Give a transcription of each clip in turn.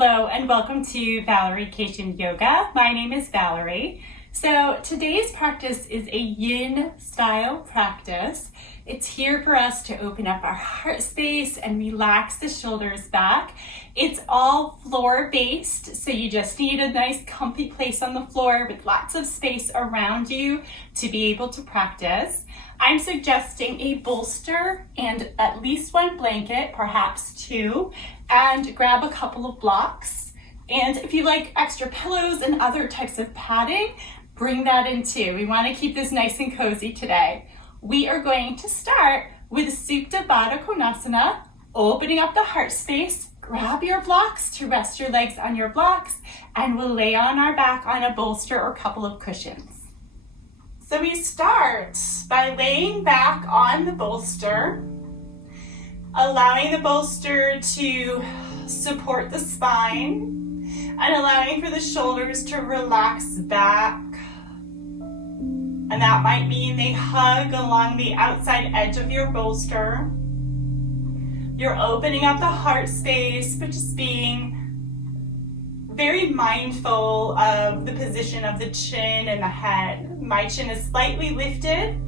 Hello and welcome to Valeriecation Yoga. My name is Valerie. So today's practice is a yin style practice. It's here for us to open up our heart space and relax the shoulders back. It's all floor based, so you just need a nice comfy place on the floor with lots of space around you to be able to practice. I'm suggesting a bolster and at least one blanket, perhaps two, and grab a couple of blocks. And if you like extra pillows and other types of padding, bring that in too. We want to keep this nice and cozy today. We are going to start with Supta Baddha Konasana, opening up the heart space. Grab your blocks to rest your legs on your blocks, and we'll lay on our back on a bolster or couple of cushions. So we start by laying back on the bolster, allowing the bolster to support the spine and allowing for the shoulders to relax back. And that might mean they hug along the outside edge of your bolster. You're opening up the heart space, but just being very mindful of the position of the chin and the head. My chin is slightly lifted.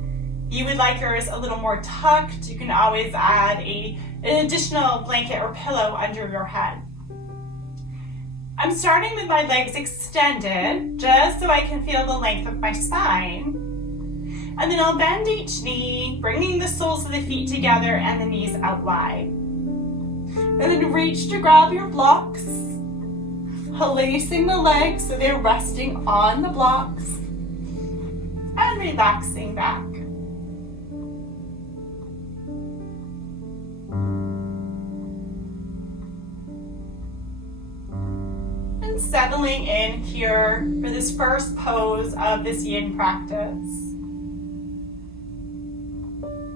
You would like yours a little more tucked. You can always add an additional blanket or pillow under your head. I'm starting with my legs extended, just so I can feel the length of my spine. And then I'll bend each knee, bringing the soles of the feet together and the knees out wide. And then reach to grab your blocks, releasing the legs so they're resting on the blocks, and relaxing back. And settling in here for this first pose of this yin practice.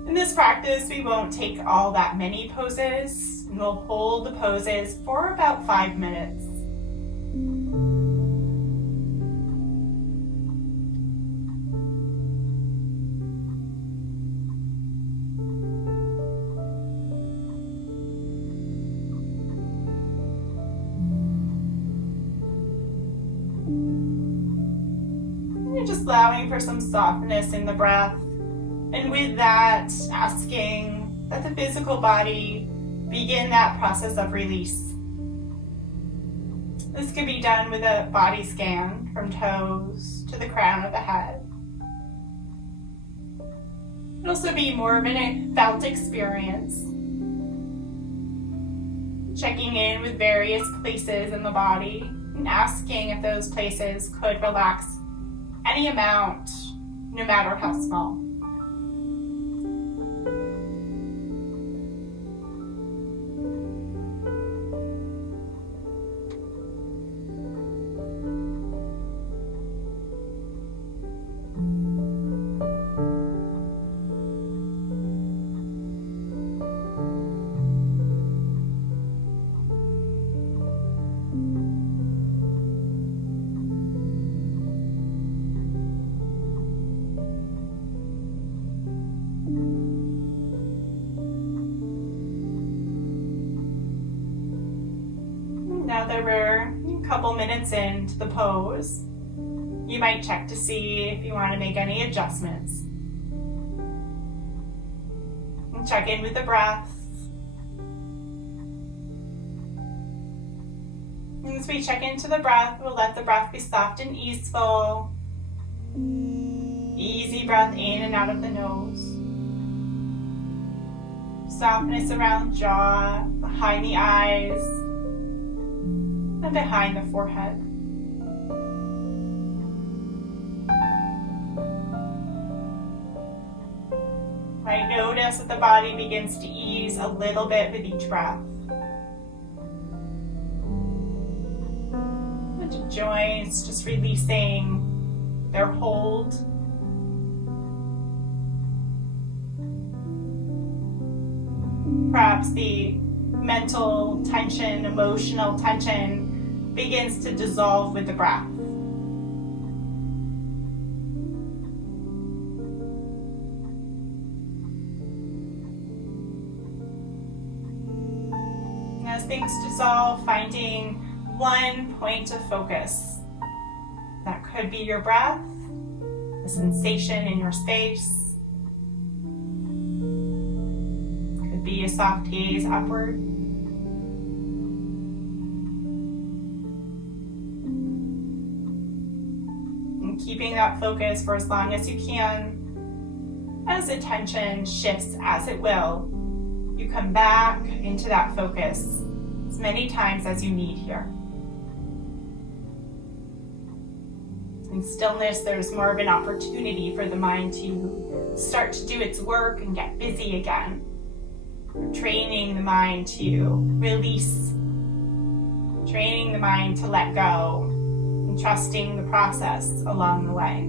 In this practice, we won't take all that many poses, and we'll hold the poses for about 5 minutes. You're just allowing for some softness in the breath. And with that, asking that the physical body begin that process of release. This could be done with a body scan from toes to the crown of the head. It can also be more of an felt experience. Checking in with various places in the body and asking if those places could relax any amount, no matter how small. Now that we're a couple minutes into the pose, you might check to see if you want to make any adjustments. And check in with the breath. And as we check into the breath, we'll let the breath be soft and easeful. Easy breath in and out of the nose. Softness around the jaw, behind the eyes, and behind the forehead. Might notice that the body begins to ease a little bit with each breath. And the joints just releasing their hold. Perhaps the mental tension, emotional tension begins to dissolve with the breath. And as things dissolve, finding one point of focus. That could be your breath, a sensation in your space. Could be a soft gaze upward. And keeping that focus for as long as you can. As attention shifts as it will, you come back into that focus as many times as you need here. In stillness, there's more of an opportunity for the mind to start to do its work and get busy again. We're training the mind to release, training the mind to let go, and trusting the process along the way.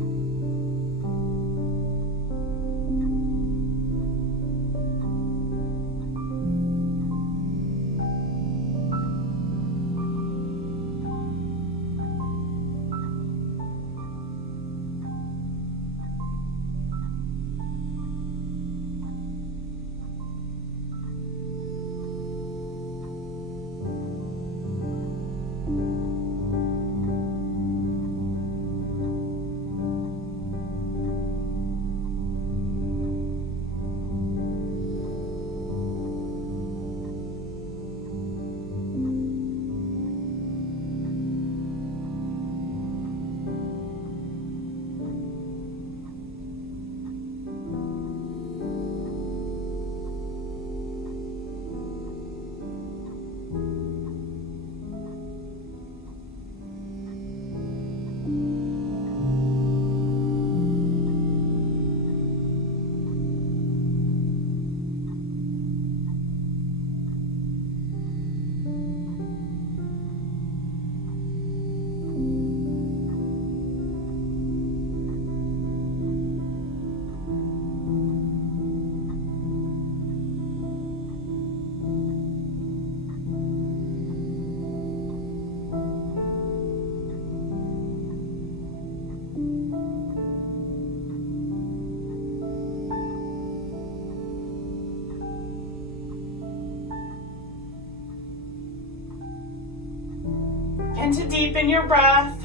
And to deepen your breath,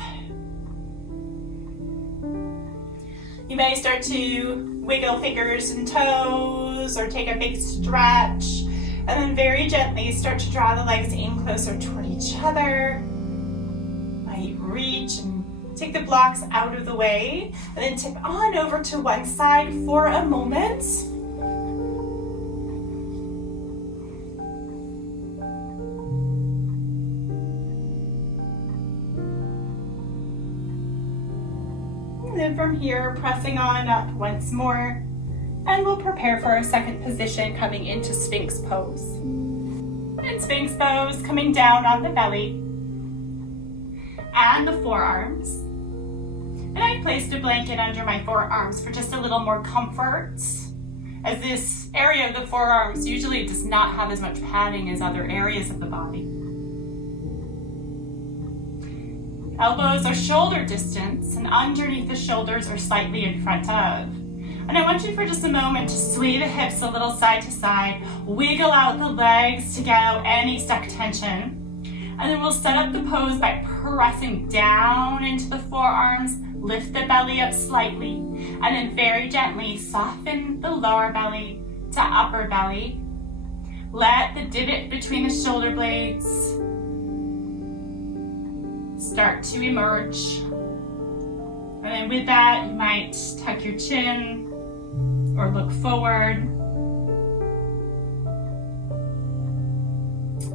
you may start to wiggle fingers and toes or take a big stretch, and then very gently start to draw the legs in closer toward each other. Might reach and take the blocks out of the way, and then tip on over to one side for a moment. And from here, pressing on up once more, and we'll prepare for our second position, coming into Sphinx pose. In Sphinx pose, coming down on the belly and the forearms. And I placed a blanket under my forearms for just a little more comfort, as this area of the forearms usually does not have as much padding as other areas of the body. Elbows are shoulder distance, and underneath the shoulders or slightly in front of. And I want you for just a moment to sway the hips a little side to side, wiggle out the legs to get out any stuck tension. And then we'll set up the pose by pressing down into the forearms, lift the belly up slightly, and then very gently soften the lower belly to upper belly. Let the divot between the shoulder blades start to emerge. And then with that, you might tuck your chin or look forward.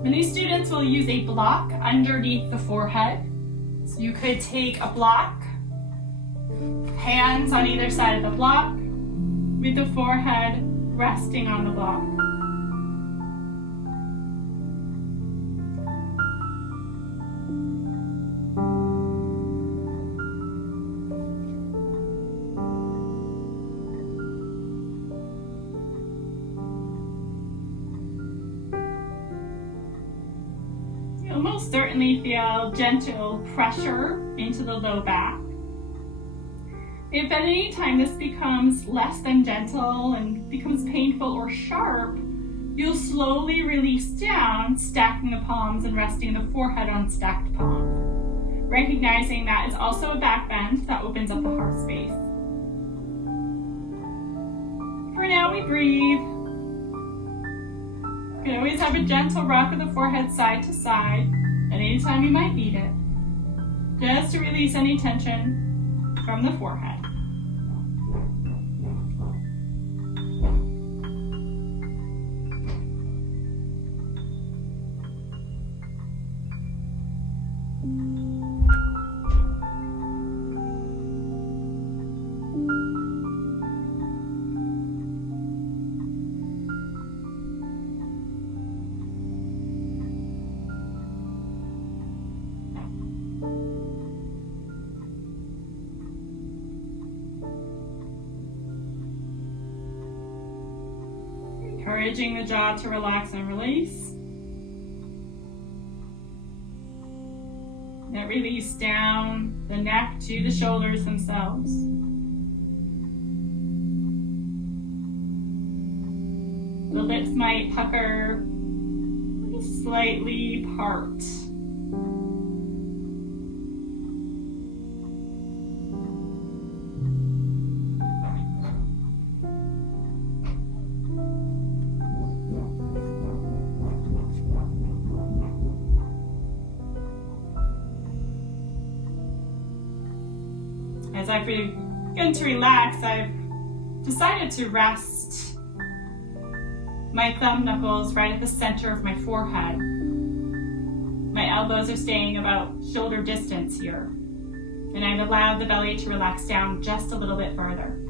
Many students will use a block underneath the forehead. So you could take a block, hands on either side of the block, with the forehead resting on the block. You'll most certainly feel gentle pressure into the low back. If at any time this becomes less than gentle and becomes painful or sharp, you'll slowly release down, stacking the palms and resting the forehead on stacked palm. Recognizing that it's also a back bend that opens up the heart space. For now, we breathe. You can always have a gentle rock of the forehead side to side at any time you might need it, just to release any tension from the forehead. Encouraging the jaw to relax and release. That release down the neck to the shoulders themselves. The lips might pucker, slightly part. As I've begun to relax, I've decided to rest my thumb knuckles right at the center of my forehead. My elbows are staying about shoulder distance here, and I've allowed the belly to relax down just a little bit further.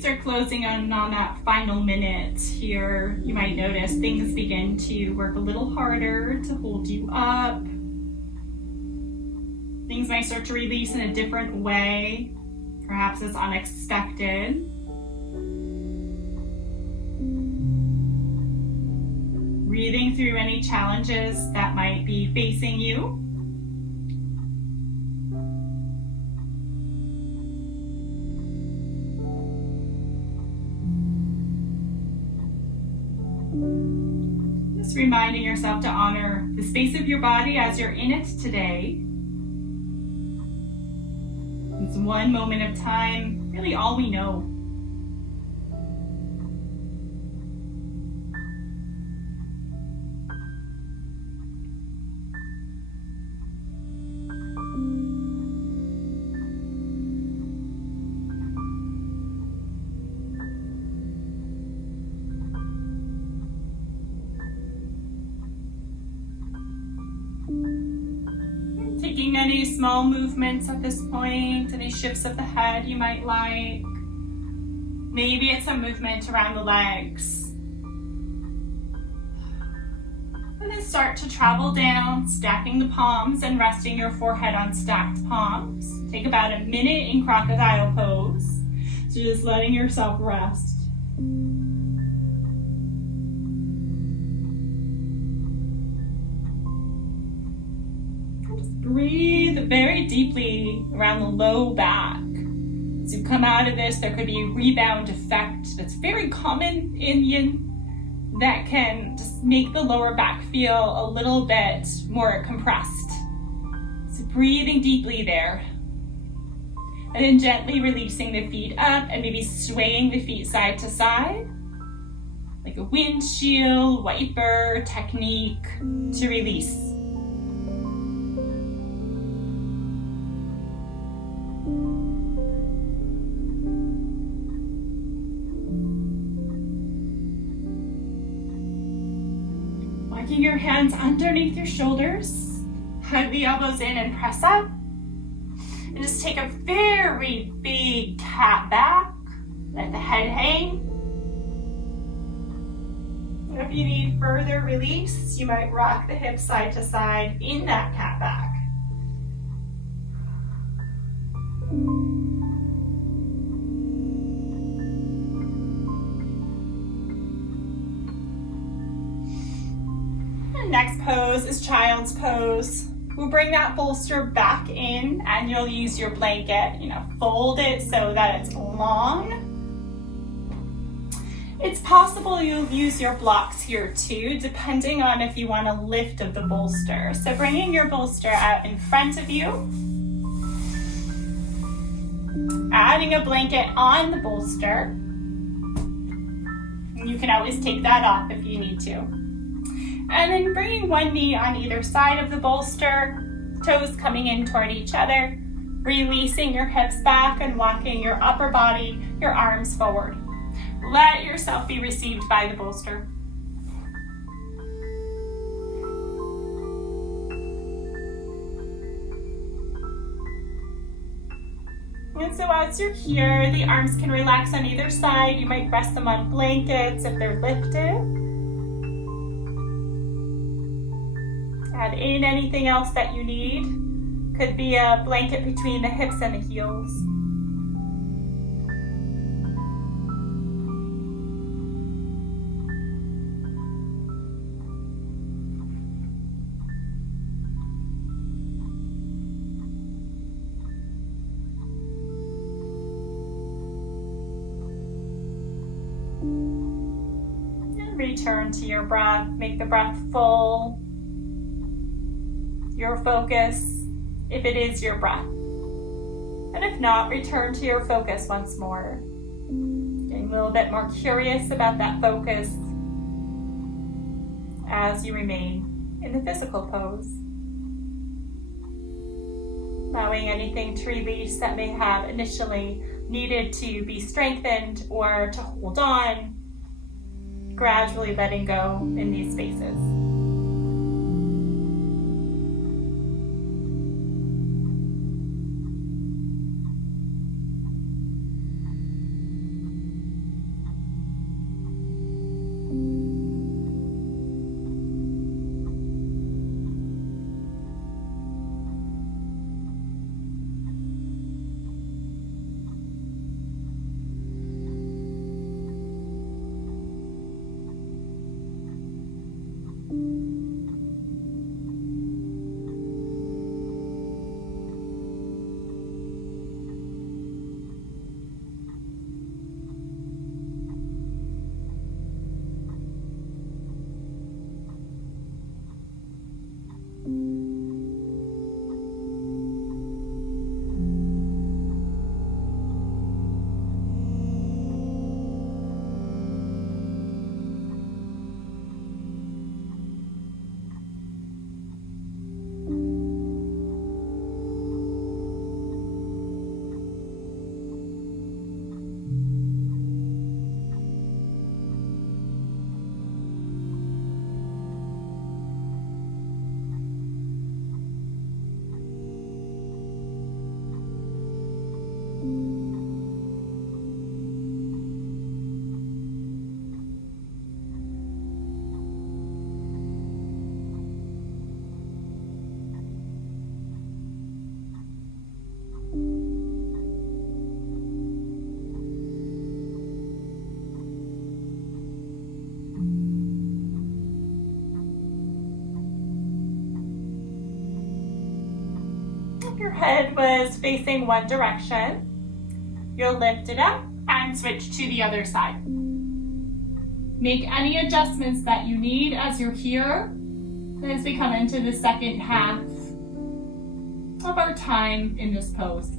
Start closing on that final minute here, you might notice things begin to work a little harder to hold you up. Things might start to release in a different way, perhaps it's unexpected. Breathing through any challenges that might be facing you. Just reminding yourself to honor the space of your body as you're in it today. It's one moment of time, really all we know. Taking any small movements at this point, any shifts of the head you might like. Maybe it's a movement around the legs. And then start to travel down, stacking the palms and resting your forehead on stacked palms. Take about a minute in crocodile pose. So just letting yourself rest. Breathe very deeply around the low back. As you come out of this, there could be a rebound effect that's very common in yin that can just make the lower back feel a little bit more compressed. So breathing deeply there. And then gently releasing the feet up and maybe swaying the feet side to side, like a windshield wiper technique to release. Walking your hands underneath your shoulders, hug the elbows in and press up. And just take a very big cat back. Let the head hang. And if you need further release, you might rock the hips side to side in that cat back. And next pose is child's pose. We'll bring that bolster back in and you'll use your blanket, fold it so that it's long. It's possible you'll use your blocks here too, depending on if you want a lift of the bolster. So bringing your bolster out in front of you, adding a blanket on the bolster. You can always take that off if you need to. And then bringing one knee on either side of the bolster, toes coming in toward each other, releasing your hips back and walking your upper body, your arms forward. Let yourself be received by the bolster. And so as you're here, the arms can relax on either side. You might rest them on blankets if they're lifted. Add in anything else that you need. Could be a blanket between the hips and the heels. And return to your breath. Make the breath full. Your focus, if it is your breath. And if not, return to your focus once more. Getting a little bit more curious about that focus as you remain in the physical pose. Allowing anything to release that may have initially needed to be strengthened or to hold on, gradually letting go in these spaces. if your head was facing one direction, you'll lift it up and switch to the other side. Make any adjustments that you need as you're here as we come into the second half of our time in this pose.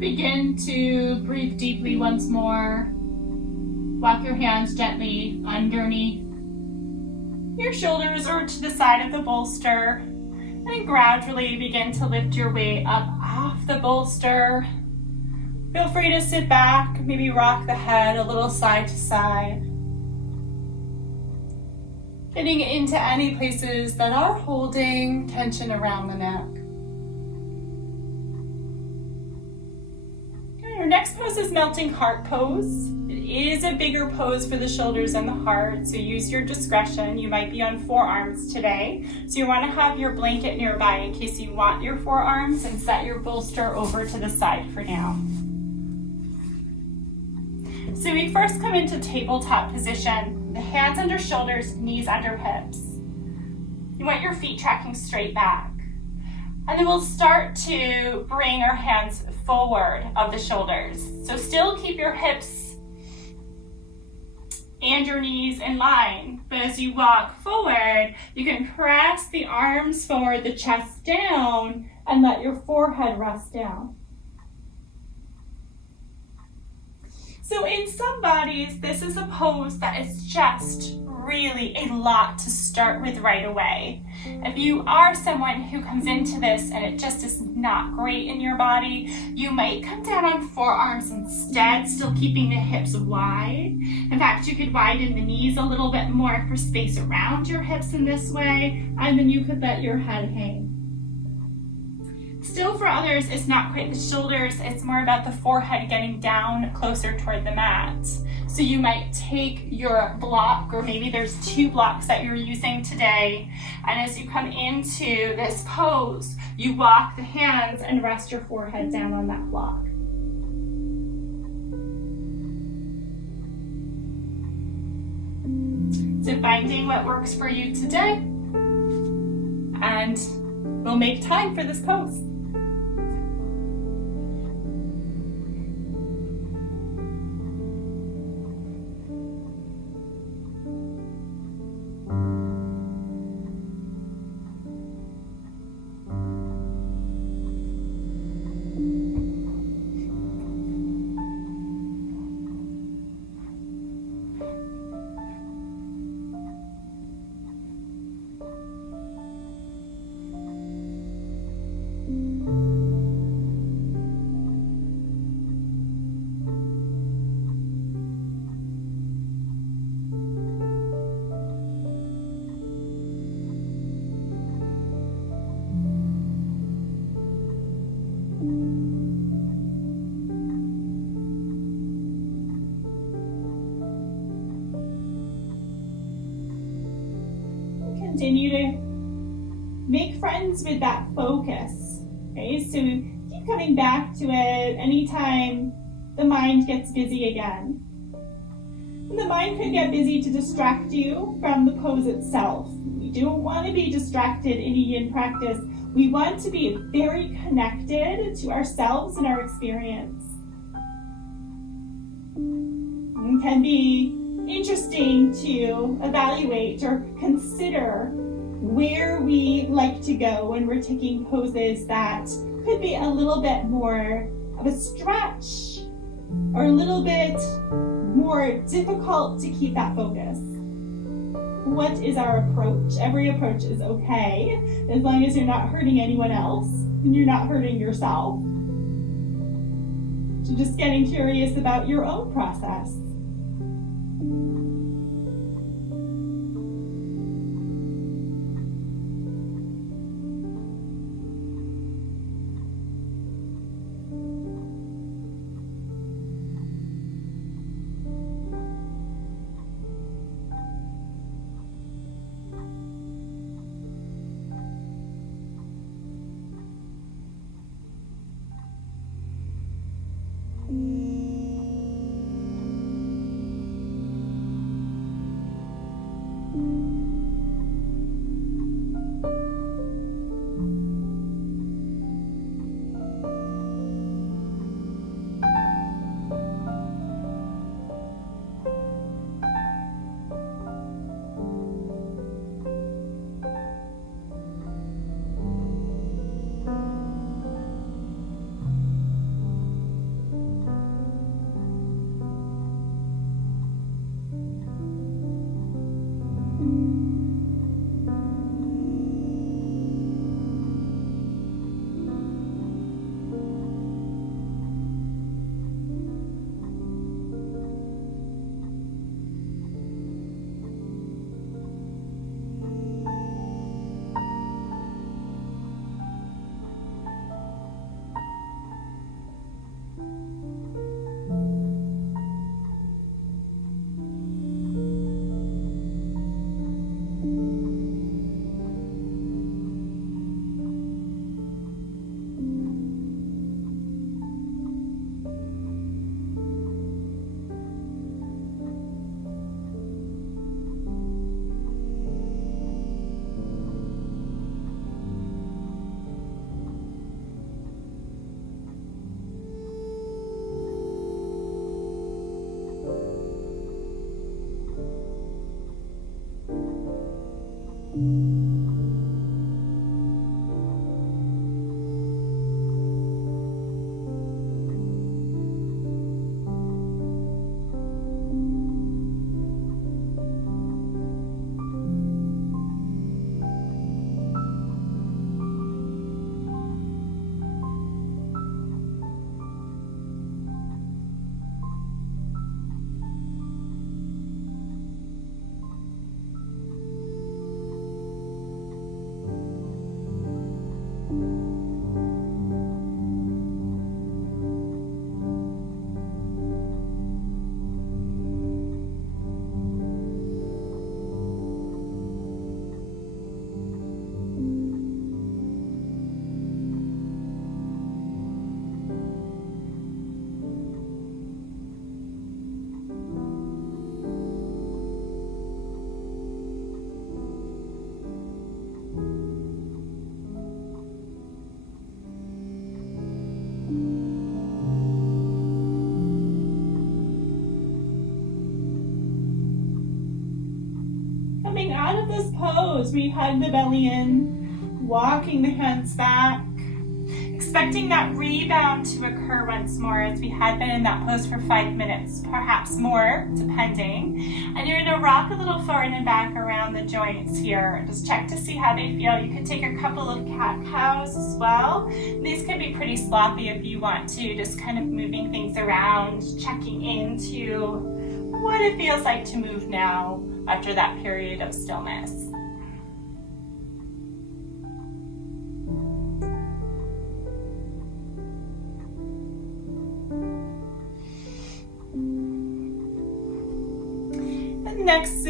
Begin to breathe deeply once more. Walk your hands gently underneath your shoulders or to the side of the bolster, and gradually begin to lift your weight up off the bolster. Feel free to sit back, maybe rock the head a little side to side. Getting into any places that are holding tension around the neck. Our next pose is melting heart pose. It is a bigger pose for the shoulders and the heart, so use your discretion. You might be on forearms today, so you want to have your blanket nearby in case you want your forearms, and set your bolster over to the side for now. So we first come into tabletop position, the hands under shoulders, knees under hips. You want your feet tracking straight back. And then we'll start to bring our hands forward of the shoulders. So still keep your hips and your knees in line. But as you walk forward, you can press the arms forward, the chest down, and let your forehead rest down. So in some bodies, this is a pose that is just really a lot to start with right away. If you are someone who comes into this and it just is not great in your body, you might come down on forearms instead, still keeping the hips wide. In fact, you could widen the knees a little bit more for space around your hips in this way, and then you could let your head hang. Still, for others, it's not quite the shoulders, it's more about the forehead getting down closer toward the mat. So you might take your block, or maybe there's 2 blocks that you're using today, and as you come into this pose, you walk the hands and rest your forehead down on that block. So finding what works for you today, and we'll make time for this pose. continue to make friends with that focus. Okay, so keep coming back to it anytime the mind gets busy again. And the mind could get busy to distract you from the pose itself. We don't want to be distracted in a yin practice. We want to be very connected to ourselves and our experience. It can be interesting to evaluate or consider where we like to go when we're taking poses that could be a little bit more of a stretch or a little bit more difficult to keep that focus. What is our approach? Every approach is okay, as long as you're not hurting anyone else and you're not hurting yourself. So just getting curious about your own process. Coming out of this pose, we hug the belly in, walking the hands back, expecting that rebound to occur once more as we had been in that pose for 5 minutes, perhaps more, depending. And you're going to rock a little forward and back around the joints here. Just check to see how they feel. You can take a couple of cat-cows as well. These can be pretty sloppy if you want to, just kind of moving things around, checking into what it feels like to move now after that period of stillness. The next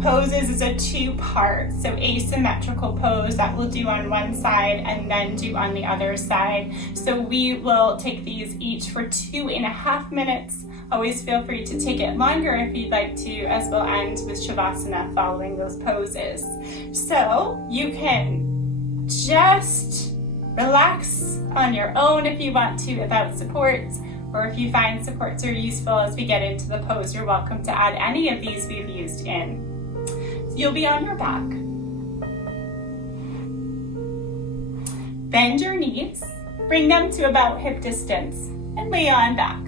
poses is a two-part, so asymmetrical pose that we'll do on one side and then do on the other side. So we will take these each for 2.5 minutes. Always feel free to take it longer if you'd like to, as we'll end with Shavasana following those poses. So you can just relax on your own if you want to without support, or if you find supports are useful as we get into the pose, you're welcome to add any of these we've used in. So you'll be on your back. Bend your knees, bring them to about hip distance, and lay on back.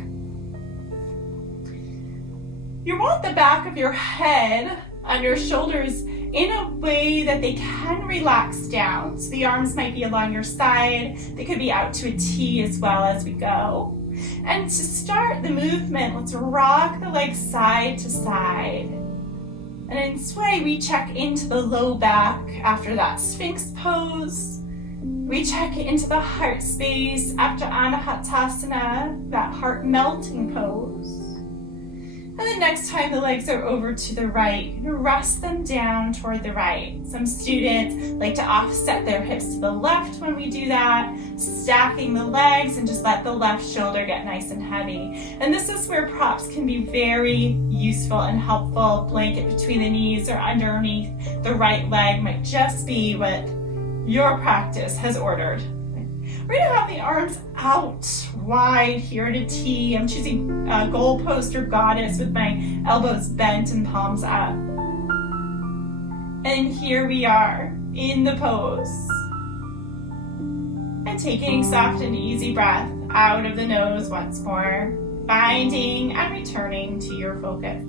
You want the back of your head and your shoulders in a way that they can relax down. So the arms might be along your side. They could be out to a T as well as we go. And to start the movement, let's rock the legs side to side. And in sway, we check into the low back after that Sphinx pose. We check into the heart space after Anahatasana, that heart melting pose. And then next time the legs are over to the right, rest them down toward the right. Some students like to offset their hips to the left when we do that, stacking the legs and just let the left shoulder get nice and heavy. And this is where props can be very useful and helpful. Blanket between the knees or underneath the right leg might just be what your practice has ordered. We're gonna have the arms out wide here at a T. I'm choosing a goalpost or goddess with my elbows bent and palms up. And here we are in the pose. And taking soft and easy breath out of the nose once more, finding and returning to your focus.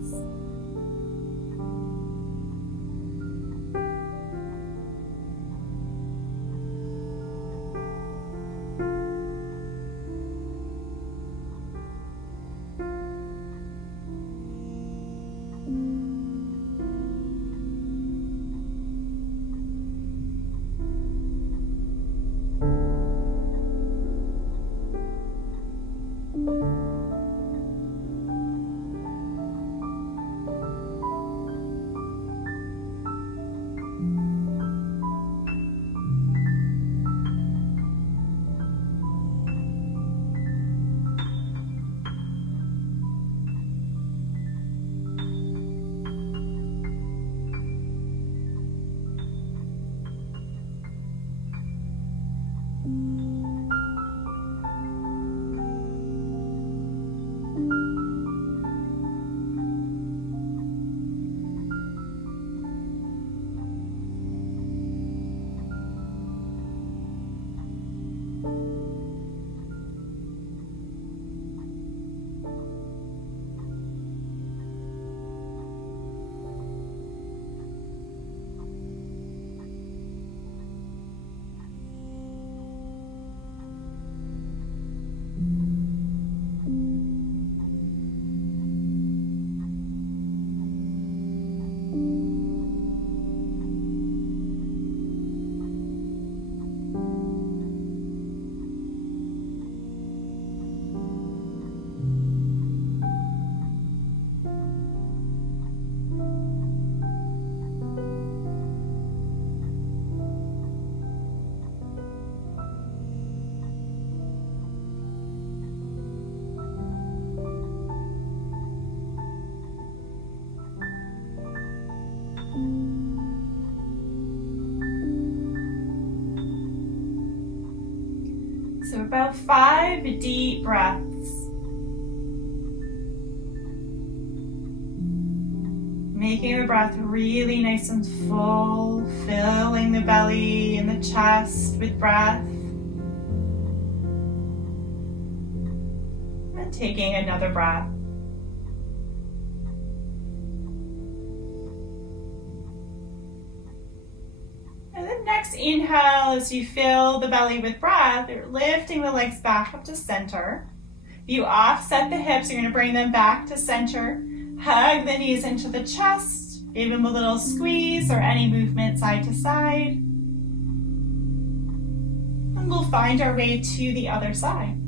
So about 5 deep breaths. Making the breath really nice and full, filling the belly and the chest with breath. And taking another breath. And then next inhale, as you fill the belly with breath, you're lifting the legs back up to center. You offset the hips, you're going to bring them back to center. Hug the knees into the chest, give them a little squeeze or any movement side to side. And we'll find our way to the other side.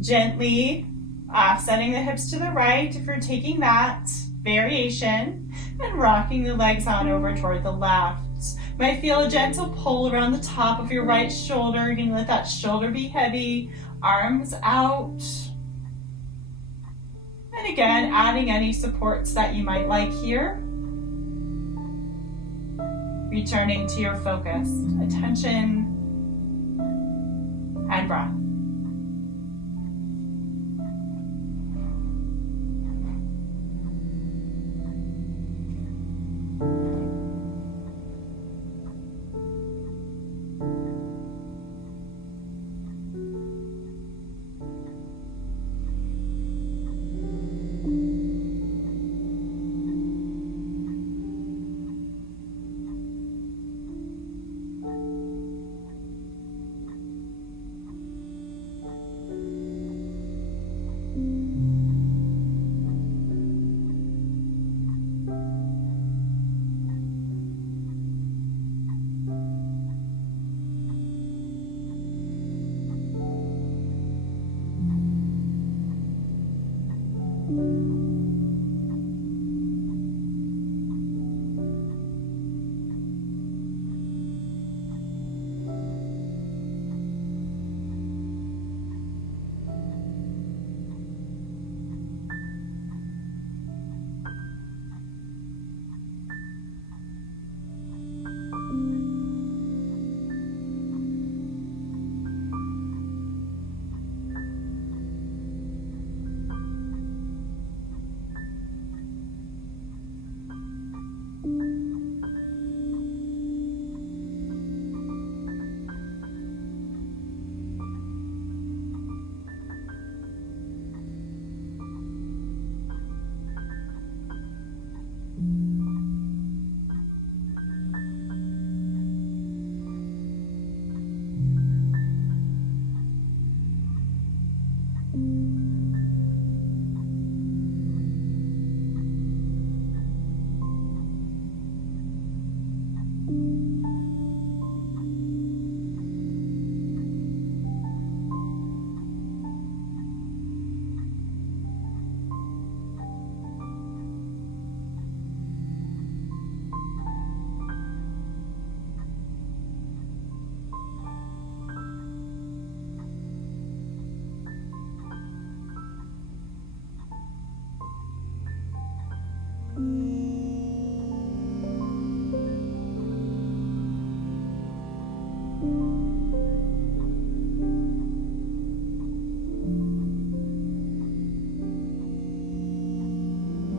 Gently offsetting the hips to the right if you're taking that. variation, and rocking the legs on over toward the left. You might feel a gentle pull around the top of your right shoulder. You're going to let that shoulder be heavy, arms out. And again, adding any supports that you might like here. Returning to your focus, attention, and breath.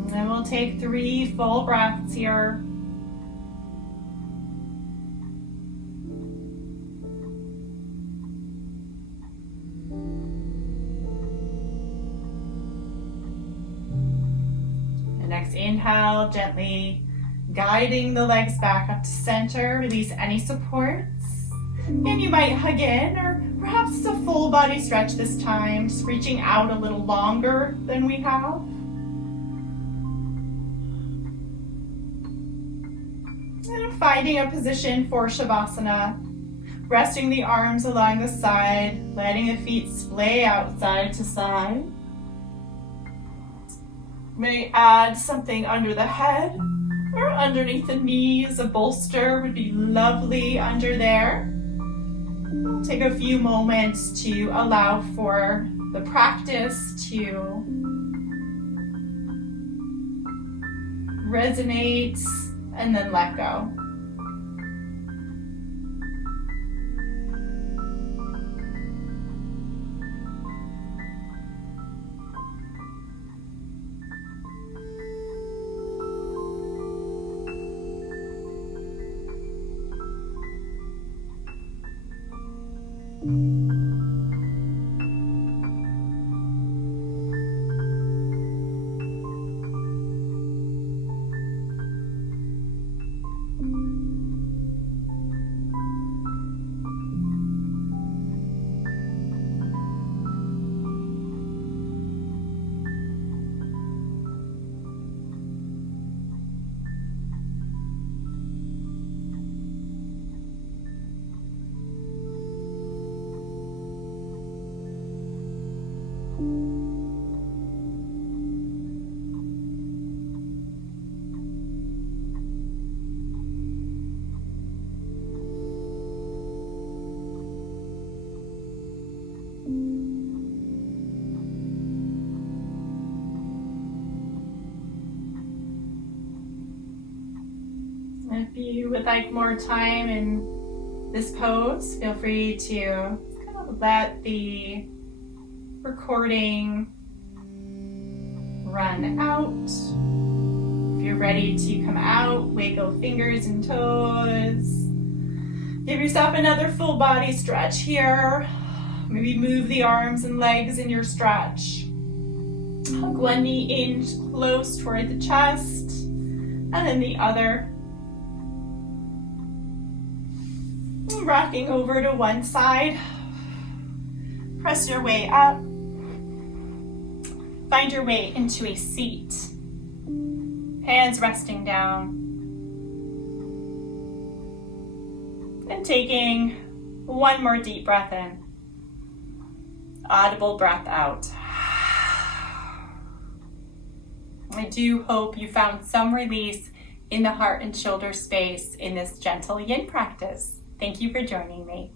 And we'll take 3 full breaths here. The next inhale, gently guiding the legs back up to center. Release any supports. And you might hug in, or perhaps a full body stretch this time, just reaching out a little longer than we have. And finding a position for Shavasana, resting the arms along the side, letting the feet splay out side to side. May add something under the head or underneath the knees. A bolster would be lovely under there. We'll take a few moments to allow for the practice to resonate and then let go. you would like more time in this pose, feel free to kind of let the recording run out. If you're ready to come out, wiggle fingers and toes. Give yourself another full body stretch here. Maybe move the arms and legs in your stretch. Hug one knee in close toward the chest, and then the other. Rocking over to one side. Press your way up. Find your way into a seat. Hands resting down. And taking one more deep breath in. Audible breath out. I do hope you found some release in the heart and shoulder space in this gentle yin practice. Thank you for joining me.